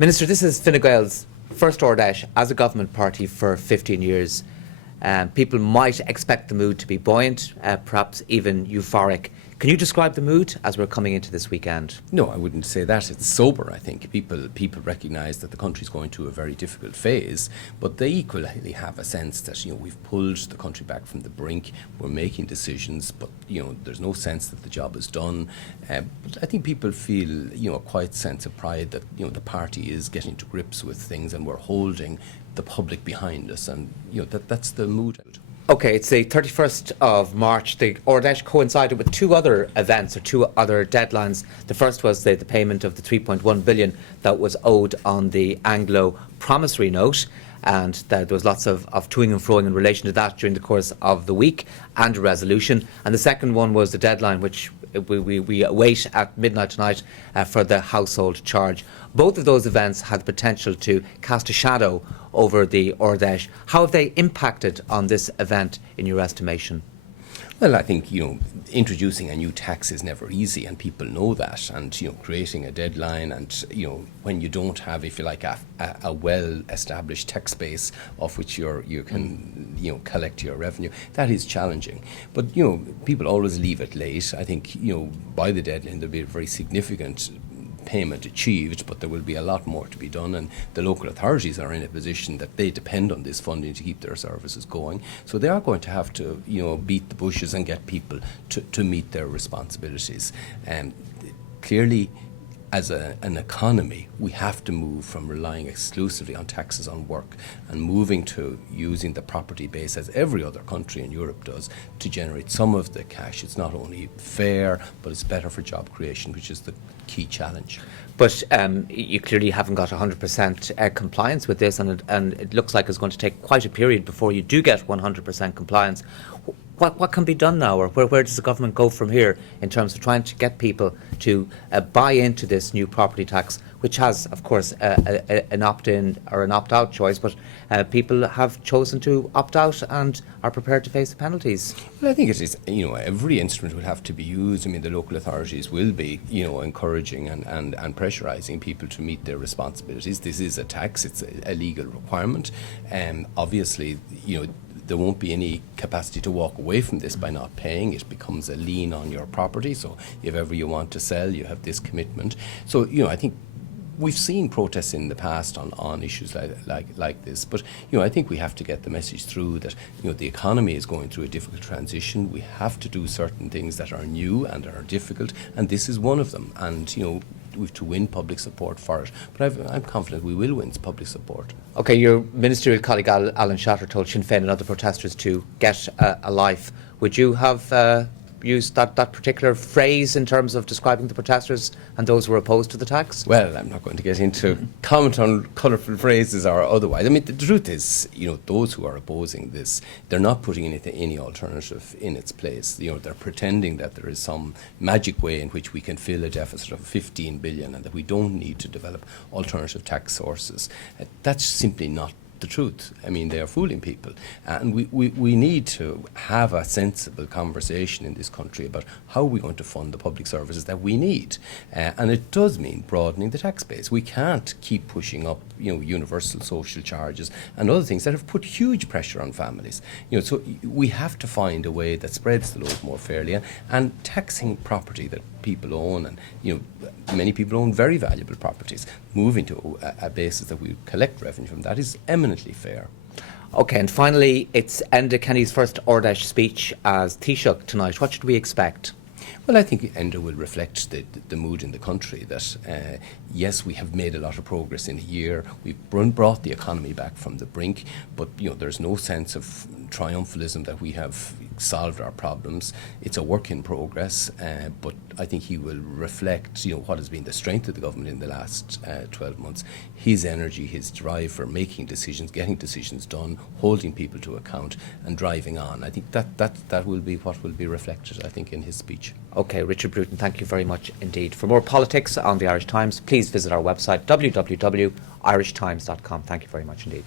Minister, this is Fine Gael's first Ard Fheis as a government party for 15 years. People might expect the mood to be buoyant, perhaps even euphoric. Can you describe the mood as we're coming into this weekend? No, I wouldn't say that. It's sober, I think. People recognise that the country's going through a very difficult phase, but they equally have a sense that, we've pulled the country back from the brink, we're making decisions, but, there's no sense that the job is done. But I think people feel, a quiet sense of pride that, the party is getting to grips with things and we're holding the public behind us, and, that's the mood. OK, it's the 31st of March. The Ard Fheis coincided with two other events or two other deadlines. The first was the payment of the 3.1 billion that was owed on the Anglo promissory note, and there was lots of toing and froing in relation to that during the course of the week, and a resolution. And the second one was the deadline, which we await at midnight tonight for the household charge. Both of those events had the potential to cast a shadow over the Ard Fheis. How have they impacted on this event, in your estimation? Well, I think, introducing a new tax is never easy, and people know that. And, creating a deadline and, when you don't have, if you like, a well-established tax base off which you can, collect your revenue, that is challenging. But, people always leave it late. I think, by the deadline there'll be a very significant payment achieved, but there will be a lot more to be done, and the local authorities are in a position that they depend on this funding to keep their services going. So they are going to have to, beat the bushes and get people to meet their responsibilities. And clearly, as an economy, we have to move from relying exclusively on taxes on work and moving to using the property base, as every other country in Europe does, to generate some of the cash. It's not only fair, but it's better for job creation, which is the key challenge. But you clearly haven't got 100% compliance with this, and it looks like it's going to take quite a period before you do get 100% compliance. What can be done now, or where does the government go from here in terms of trying to get people to buy into this new property tax, which has, of course, an opt-in or an opt-out choice, but people have chosen to opt out and are prepared to face the penalties? Well, I think it is, every instrument will have to be used. I mean, the local authorities will be, encouraging and pressurising people to meet their responsibilities. This is a tax, it's a legal requirement. Obviously, there won't be any capacity to walk away from this by not paying. It becomes a lien on your property. So if ever you want to sell, you have this commitment. So, I think we've seen protests in the past on issues like this. But, I think we have to get the message through that, the economy is going through a difficult transition. We have to do certain things that are new and are difficult. And this is one of them. And, we have to win public support for it. But I'm confident we will win public support. OK, your ministerial colleague Alan Shatter told Sinn Féin and other protesters to get a life. Would you have used that particular phrase in terms of describing the protesters and those who were opposed to the tax? Well, I'm not going to get into comment on colourful phrases or otherwise. I mean, the truth is, those who are opposing this, they're not putting any alternative in its place. They're pretending that there is some magic way in which we can fill a deficit of 15 billion and that we don't need to develop alternative tax sources. That's simply not the truth. I mean, they are fooling people, and we need to have a sensible conversation in this country about how we're going to fund the public services that we need, and it does mean broadening the tax base. We can't keep pushing up, universal social charges and other things that have put huge pressure on families. So we have to find a way that spreads the load more fairly, and taxing property that people own, and many people own very valuable properties. Moving to a basis that we collect revenue from that is eminently fair. OK, and finally, it's Enda Kenny's first Ard Fheis speech as Taoiseach tonight. What should we expect? Well, I think Enda will reflect the mood in the country that, yes, we have made a lot of progress in a year. We've brought the economy back from the brink, but, there's no sense of triumphalism that we have solved our problems. It's a work in progress, but I think he will reflect, what has been the strength of the government in the last 12 months, his energy, his drive for making decisions, getting decisions done, holding people to account and driving on. I think that will be what will be reflected, I think, in his speech. OK, Richard Bruton, thank you very much indeed. For more politics on the Irish Times, please visit our website, www.irishtimes.com. Thank you very much indeed.